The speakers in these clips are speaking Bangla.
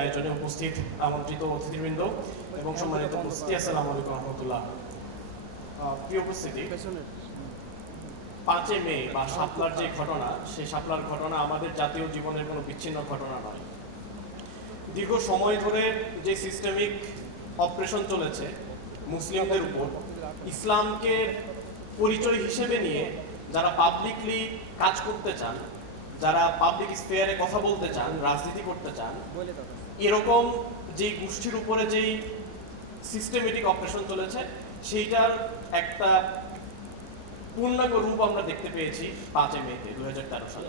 আয়োজনে উপস্থিত আমন্ত্রিত অতিথিবৃন্দ এবং সম্মানিত উপস্থিতি। আসসালামু আলাইকুম রহমতুল্লাহ। প্রিয় উপস্থিতি পাঁচে মে বা শাপলার যে ঘটনা, সেই শাপলার ঘটনা আমাদের জাতীয় জীবনের কোনো বিচ্ছিন্ন ঘটনা নয়। দীর্ঘ সময় ধরে যে সিস্টেমিক অপারেশন চলেছে মুসলিমদের উপর, ইসলামকে পরিচয় হিসেবে নিয়ে যারা পাবলিকলি কাজ করতে চান, যারা পাবলিক স্পেয়ারে কথা বলতে চান, রাজনীতি করতে চান এরকম যে গোষ্ঠীর উপরে যেই সিস্টেমেটিক অপারেশন চলেছে, সেইটার একটা পূর্ণাঙ্গ রূপ আমরা দেখতে পেয়েছি পাঁচই মেতে দু হাজার সালে।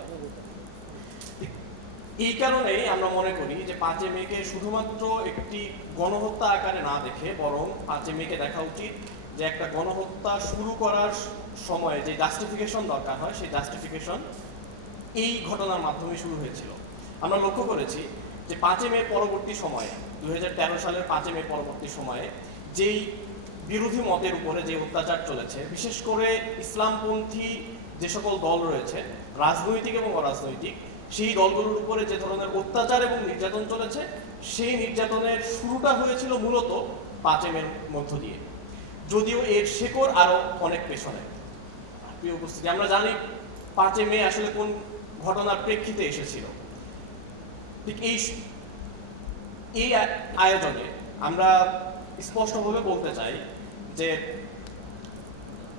এই কারণেই আমরা মনে করি যে পাঁচে মেকে শুধুমাত্র একটি গণহত্যা আকারে না দেখে বরং পাঁচে মেকে দেখা উচিত যে একটা গণহত্যা শুরু করার সময় যে জাস্টিফিকেশন দরকার হয়, সেই জাস্টিফিকেশন এই ঘটনার মাধ্যমে শুরু হয়েছিল। আমরা লক্ষ্য করেছি যে পাঁচে মে পরবর্তী সময়ে দু হাজার তেরো সালের পাঁচে মে পরবর্তী সময়ে যেই বিরোধী মতের উপরে যে অত্যাচার চলেছে, বিশেষ করে ইসলামপন্থী যে সকল দল রয়েছে, রাজনৈতিক এবং অরাজনৈতিক, সেই দলগুলোর উপরে যে ধরনের অত্যাচার এবং নির্যাতন চলেছে, সেই নির্যাতনের শুরুটা হয়েছিল মূলত পাঁচে মের মধ্য দিয়ে। যদিও এর শেকড় আরও অনেক পেছনে। প্রিয় উপস্থিতি, আমরা জানি পাঁচে মে আসলে কোন ঘটনার প্রেক্ষিতে এসেছিল। ঠিক এই এই আয়োজনে আমরা স্পষ্টভাবে বলতে চাই যে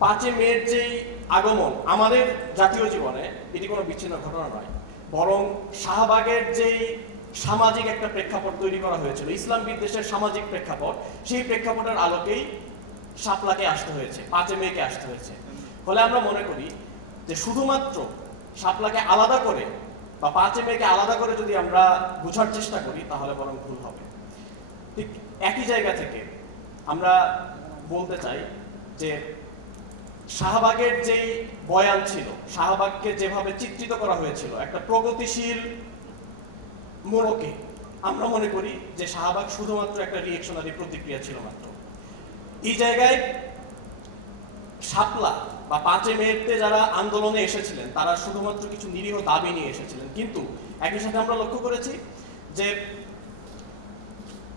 পাঁচে মের যেই আগমন আমাদের জাতীয় জীবনে এটি কোনো বিচ্ছিন্ন ঘটনা নয়। বরং শাহবাগের যেই সামাজিক একটা প্রেক্ষাপট তৈরি করা হয়েছিল, ইসলাম বিদ্বেষের সামাজিক প্রেক্ষাপট, সেই প্রেক্ষাপটের আলোকেই শাপলাকে আসতে হয়েছে পাঁচে মেয়েকে আসতে হয়েছে। ফলে আমরা মনে করি যে শুধুমাত্র শাপলাকে আলাদা করে বা পাঁচে মেয়েকে আলাদা করে যদি আমরা বোঝার চেষ্টা করি, তাহলে বরং ভুল হবে। ঠিক একই জায়গা থেকে আমরা বলতে চাই যে শাহবাগের যেই বয়ান ছিল, শাহবাগকে যেভাবে চিত্রিত করা হয়েছিল, একটা প্রগতিশীল মোড়কে আমরা মনে করি যে শাহবাগ শুধুমাত্র একটা রিয়েকশনারি প্রতিক্রিয়া ছিল মাত্র। এই জায়গায় শাপলা বা পাঁচে মেয়েতে যারা আন্দোলনে এসেছিলেন, তারা শুধুমাত্র কিছু নিরীহ দাবি নিয়ে এসেছিলেন। কিন্তু একই সাথে আমরা লক্ষ্য করেছি যে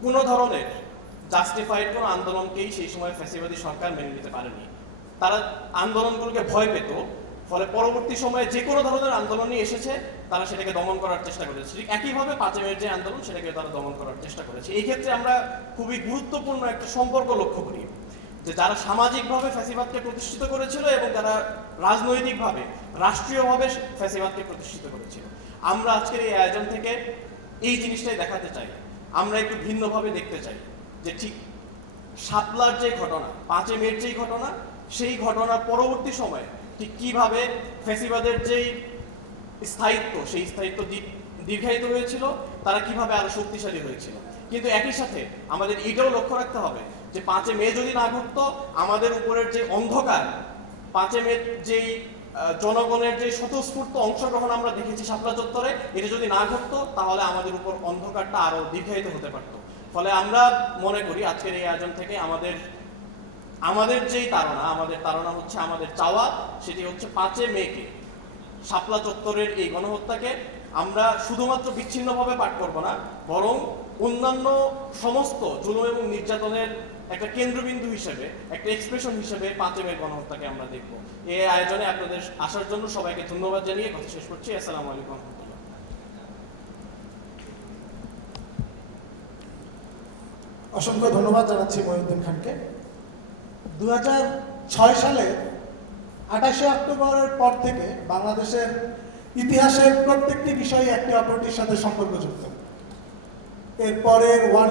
কোনো ধরনের জাস্টিফাইড কোনো আন্দোলনকেই সেই সময় ফ্যাসিবাদী সরকার মেনে নিতে পারেনি। তারা আন্দোলনগুলোকে ভয় পেত, ফলে পরবর্তী সময়ে যে কোনো ধরনের আন্দোলনই এসেছে, তারা সেটাকে দমন করার চেষ্টা করেছে। ঠিক একইভাবে পাঁচেমের যে আন্দোলন সেটাকে তারা দমন করার চেষ্টা করেছে। এই ক্ষেত্রে আমরা খুবই গুরুত্বপূর্ণ একটা সম্পর্ক লক্ষ্য করি। যে যারা সামাজিকভাবে ফ্যাসিবাদকে প্রতিষ্ঠিত করেছিল এবং যারা রাজনৈতিকভাবে, রাষ্ট্রীয়ভাবে ফ্যাসিবাদকে প্রতিষ্ঠিত করেছিল। আমরা আজকের এই আয়োজন থেকে এই জিনিসটাই দেখাতে চাই। আমরা একটু ভিন্নভাবে দেখতে চাই যে ঠিক শাপলার যে ঘটনা পাঁচে মের যেই ঘটনা, সেই ঘটনার পরবর্তী সময়ে ঠিক কীভাবে ফ্যাসিবাদের যেই স্থায়িত্ব, সেই স্থায়িত্ব দীর্ঘায়িত হয়েছিল, তারা কীভাবে আরও শক্তিশালী হয়েছিল। কিন্তু একই সাথে আমাদের এটাও লক্ষ্য রাখতে হবে যে পাঁচে মে যদি না ঘটতো আমাদের উপরের যে অন্ধকার, পাঁচে মে যেই জনগণের যে স্বতঃস্ফূর্ত অংশগ্রহণ আমরা দেখেছি শাপলা চত্বরে, এটা যদি না ঘটতো তাহলে আমাদের উপর অন্ধকারটা আরও দীর্ঘায়িত হতে পারতো। ফলে আমরা মনে করি আজকের এই আয়োজন থেকে আমাদের আমাদের যেই তাড়না, আমাদের তাড়না হচ্ছে আমাদের চাওয়া, সেটি হচ্ছে পাঁচে মেকে শাপলা চত্বরের এই গণহত্যাকে আমরা শুধুমাত্র বিচ্ছিন্নভাবে পাঠ করব না, বরং অন্যান্য সমস্ত জুলুম এবং নির্যাতনের একটা কেন্দ্রবিন্দু হিসেবে, একটা এক্সপ্রেশন হিসেবে পাঁচে মে গণহত্যাকে আমরা দেখব। এই আয়োজনে আপনাদের আসার জন্য সবাইকে ধন্যবাদ জানিয়ে কথা শেষ করছি। আসসালামু আলাইকুম অসংখ্য ধন্যবাদ জানাচ্ছি মহিউদ্দিন খানকে। দু ছয় সালে আঠাশে অক্টোবরের পর থেকে বাংলাদেশের ইতিহাসের প্রত্যেকটি বিষয় একটি অপরটির সাথে সম্পর্কযুক্ত। এরপরের ওয়ান